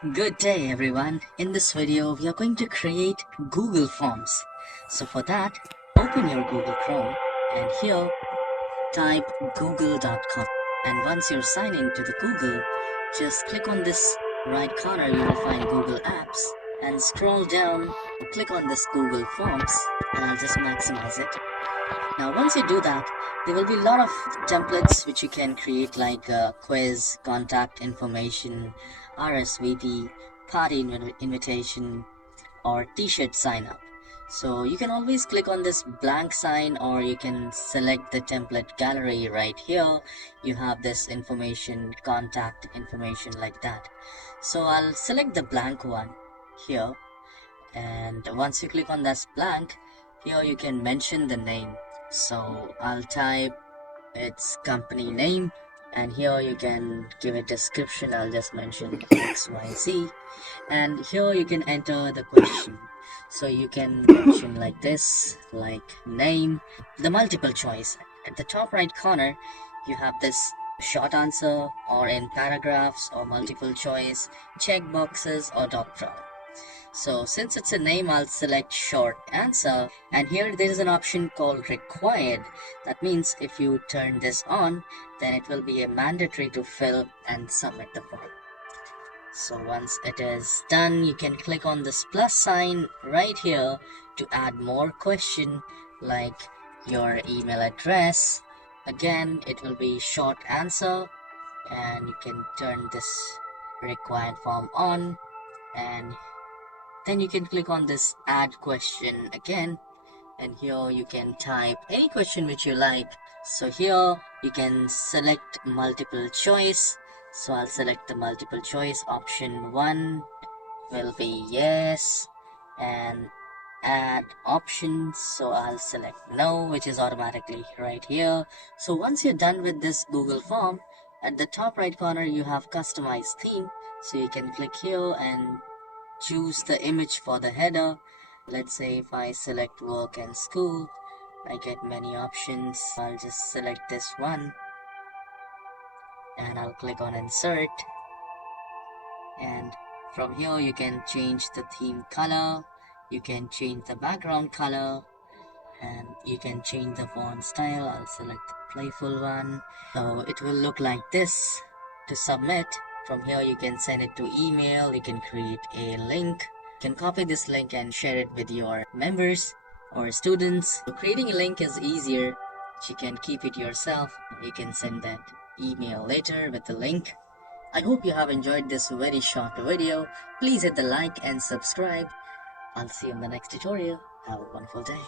Good day everyone. In this video we are going to create Google Forms. So for that, open your Google Chrome and here type google.com, and once you're signed into the Google, just click on this right corner. You will find Google Apps and scroll down, click on this Google Forms, and I'll just maximize it. Now once you do that, there will be a lot of templates which you can create, like quiz, contact information, RSVP, party invitation, or t-shirt sign up. So you can always click on this blank sign, or you can select the template gallery right here. You have this information, contact information, like that. So I'll select the blank one here, and once you click on this blank, here you can mention the name. So I'll type its company name, and here you can give a description. I'll just mention XYZ, and here you can enter the question. So you can mention like this, like name, the multiple choice. At the top right corner you have this short answer, or in paragraphs, or multiple choice, check boxes, or doctor. So since it's a name, I'll select short answer, and here there is an option called required. That means if you turn this on, then it will be a mandatory to fill and submit the form. So once it is done, you can click on this plus sign right here to add more question, like your email address. Again, it will be short answer, and you can turn this required form on, and then you can click on this add question again, and here you can type any question which you like. So here you can select multiple choice. So I'll select the multiple choice. Option 1 will be yes, and add options, so I'll select no, which is automatically right here. So once you're done with this Google form, at the top right corner you have customize theme. So you can click here and choose the image for the header. Let's say if I select work and school, I get many options. I'll just select this one, and I'll click on insert, and from here you can change the theme color, you can change the background color, and you can change the font style. I'll select the playful one, so it will look like this. To submit, from here you can send it to email, you can create a link, you can copy this link and share it with your members or students. So creating a link is easier, you can keep it yourself, you can send that email later with the link. I hope you have enjoyed this very short video. Please hit the like and subscribe. I'll see you in the next tutorial. Have a wonderful day.